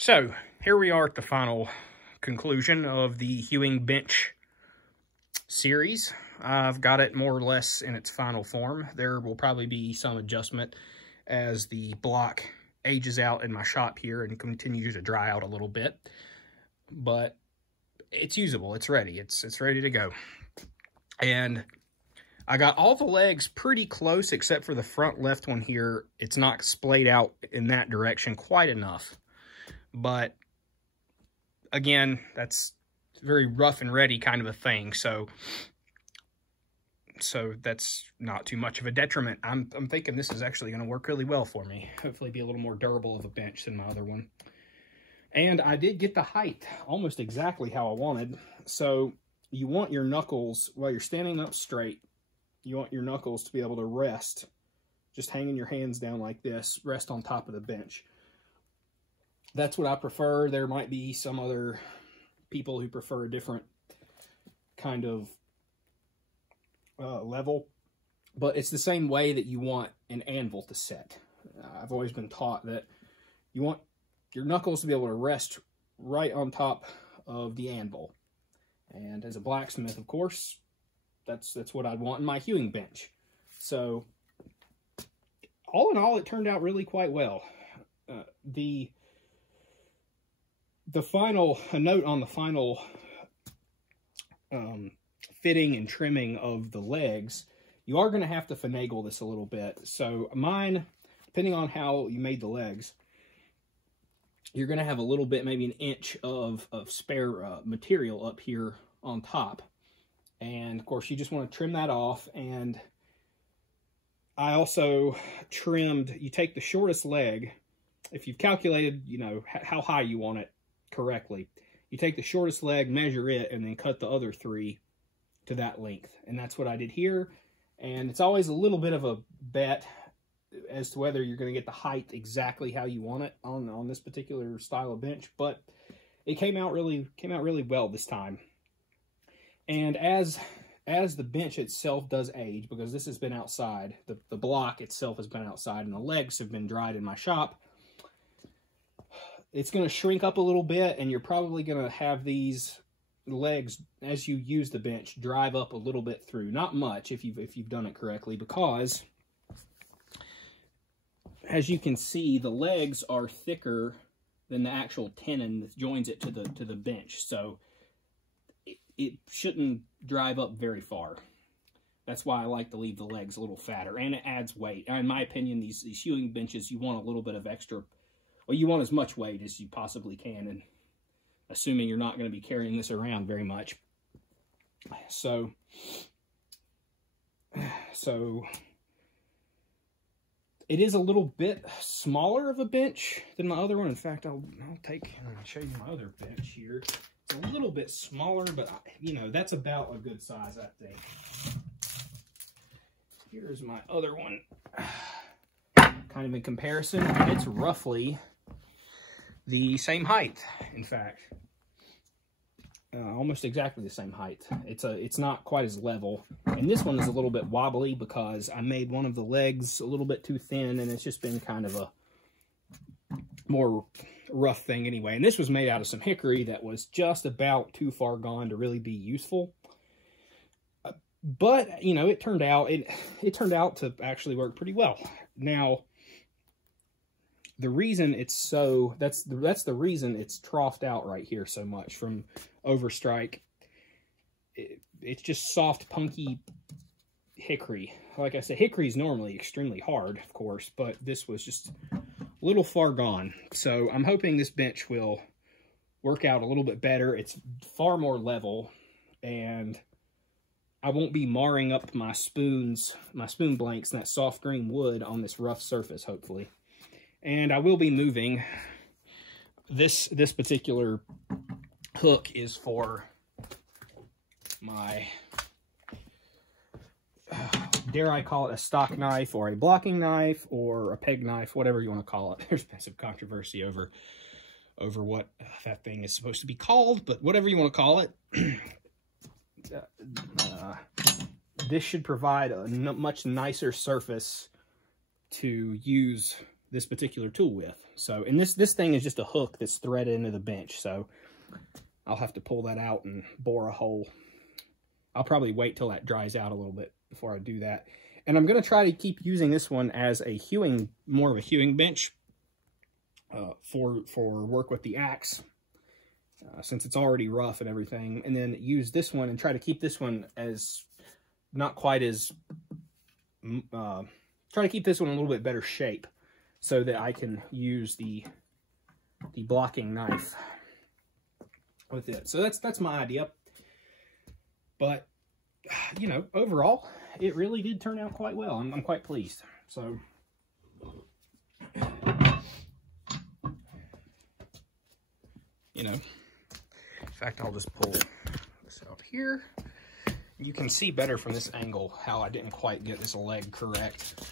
So, here we are at the final conclusion of the hewing bench series. I've got it more or less in its final form. There will probably be some adjustment as the block ages out in my shop here and continues to dry out a little bit. But it's usable. It's ready. It's ready to go. And I got all the legs pretty close except for the front left one here. It's not splayed out in that direction quite enough. But again, that's very rough and ready kind of a thing. So that's not too much of a detriment. I'm thinking this is actually going to work really well for me. Hopefully be a little more durable of a bench than my other one. And I did get the height almost exactly how I wanted. So you want your knuckles, while you're standing up straight, you want your knuckles to be able to rest, just hanging your hands down like this, rest on top of the bench. That's what I prefer. There might be some other people who prefer a different kind of level, but it's the same way that you want an anvil to set. I've always been taught that you want your knuckles to be able to rest right on top of the anvil. And as a blacksmith, of course, that's what I'd want in my hewing bench. So all in all, it turned out really quite well. A note on the final fitting and trimming of the legs, you are going to have to finagle this a little bit. So mine, depending on how you made the legs, you're going to have a little bit, maybe an inch of spare material up here on top. And of course, you just want to trim that off. And I also trimmed, you take the shortest leg, if you've calculated, you know, how high you want it correctly, you take the shortest leg, measure it, and then cut the other three to that length. And that's what I did here. And it's always a little bit of a bet as to whether you're going to get the height exactly how you want it on this particular style of bench, but it came out really well this time. And as the bench itself does age, because this has been outside, the block itself has been outside, and the legs have been dried in my shop, it's going to shrink up a little bit, and you're probably going to have these legs, as you use the bench, drive up a little bit through. Not much if you've done it correctly, because as you can see, the legs are thicker than the actual tenon that joins it to the bench. So it shouldn't drive up very far. That's why I like to leave the legs a little fatter, and it adds weight. In my opinion, these hewing benches, you want a little bit of extra. Well, you want as much weight as you possibly can, and assuming you're not going to be carrying this around very much. So it is a little bit smaller of a bench than my other one. In fact, I'll show you my other bench here. It's a little bit smaller, but you know, that's about a good size, I think. Here's my other one, kind of in comparison, and it's roughly the same height, in fact. Almost exactly the same height. It's not quite as level. And this one is a little bit wobbly because I made one of the legs a little bit too thin, and it's just been kind of a more rough thing anyway. And this was made out of some hickory that was just about too far gone to really be useful. But, you know, it turned out to actually work pretty well. Now, the reason it's so, that's the reason it's troughed out right here so much from overstrike. It's just soft, punky hickory. Like I said, hickory is normally extremely hard, of course, but this was just a little far gone. So I'm hoping this bench will work out a little bit better. It's far more level, and I won't be marring up my spoon blanks and that soft green wood on this rough surface, hopefully. And I will be moving. This particular hook is for my, dare I call it a stock knife or a blocking knife or a peg knife, whatever you want to call it. There's been some controversy over what that thing is supposed to be called, but whatever you want to call it. This should provide a much nicer surface to use this particular tool with. So, and this thing is just a hook that's threaded into the bench. So I'll have to pull that out and bore a hole. I'll probably wait till that dries out a little bit before I do that. And I'm going to try to keep using this one as a hewing, more of a hewing bench for work with the axe, since it's already rough and everything. And then use this one and try to keep this one as not quite as, try to keep this one in a little bit better shape so that I can use the blocking knife with it. So that's my idea. But, you know, overall, it really did turn out quite well. I'm quite pleased. So, you know, in fact, I'll just pull this out here. You can see better from this angle how I didn't quite get this leg correct.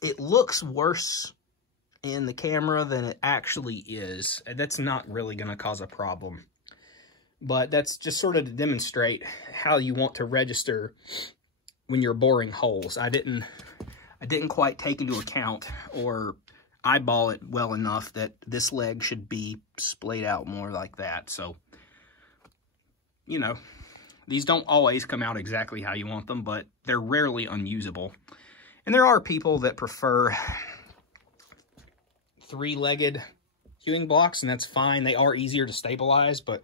It looks worse in the camera than it actually is. That's not really going to cause a problem. But that's just sort of to demonstrate how you want to register when you're boring holes. I didn't quite take into account or eyeball it well enough that this leg should be splayed out more like that. So, you know, these don't always come out exactly how you want them, but they're rarely unusable. And there are people that prefer three-legged hewing blocks, and that's fine. They are easier to stabilize, but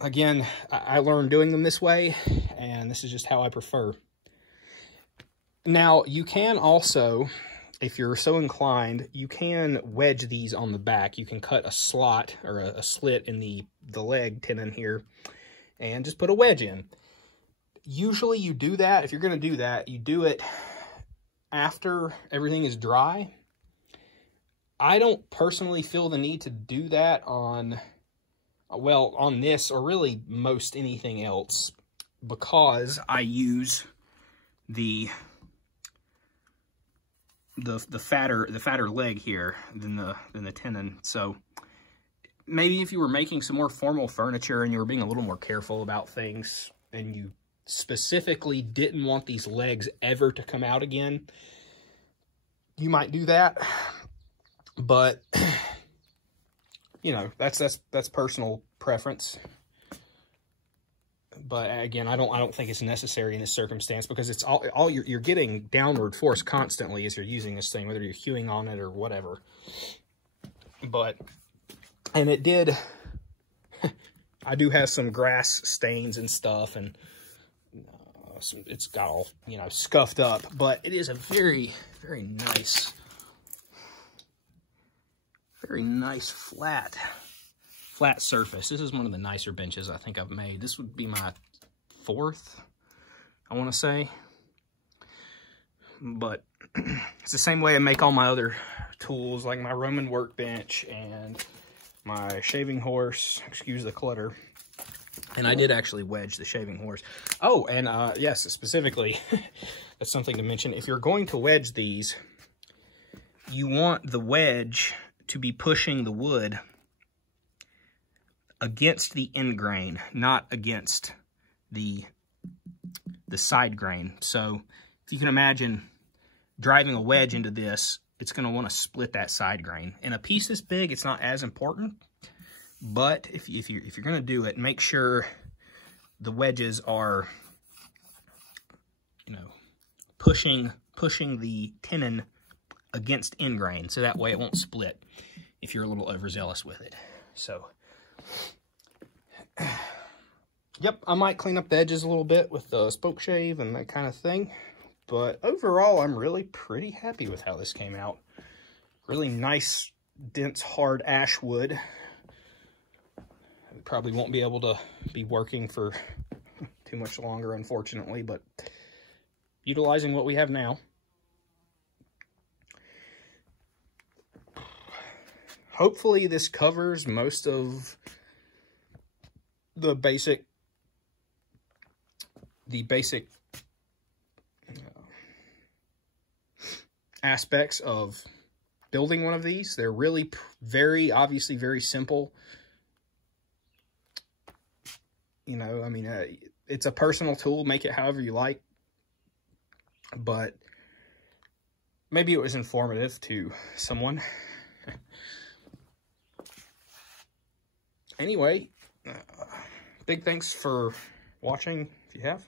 again, I learned doing them this way, and this is just how I prefer. Now, you can also, if you're so inclined, you can wedge these on the back. You can cut a slot or a slit in the leg tenon here and just put a wedge in. Usually you do that, if you're going to do that, you do it after everything is dry. I don't personally feel the need to do that on this or really most anything else, because I use the fatter leg here than the tenon. So maybe if you were making some more formal furniture and you were being a little more careful about things and you specifically didn't want these legs ever to come out again, you might do that. But you know, that's personal preference. But again, I don't think it's necessary in this circumstance, because it's all you're getting downward force constantly as you're using this thing, whether you're hewing on it or whatever. But, and it did, I do have some grass stains and stuff, and it's got all, you know, scuffed up, but it is a very, very nice flat surface. This is one of the nicer benches I think I've made. This would be my 4th, I want to say. But it's the same way I make all my other tools, like my Roman workbench and my shaving horse. Excuse the clutter. And I did actually wedge the shaving horse. Oh, and yes, specifically, that's something to mention. If you're going to wedge these, you want the wedge to be pushing the wood against the end grain, not against the side grain. So if you can imagine driving a wedge into this, it's going to want to split that side grain. In a piece this big, it's not as important, but if you're going to do it, make sure the wedges are, you know, pushing the tenon against end grain, so that way it won't split if you're a little overzealous with it. So, yep, I might clean up the edges a little bit with the spoke shave and that kind of thing. But overall, I'm really pretty happy with how this came out. Really nice, dense, hard ash wood. We probably won't be able to be working for too much longer, unfortunately, but utilizing what we have now. Hopefully this covers most of the basic aspects of building one of these. They're really obviously very simple. You know, I mean, it's a personal tool. Make it however you like. But maybe it was informative to someone. Anyway, big thanks for watching, if you have.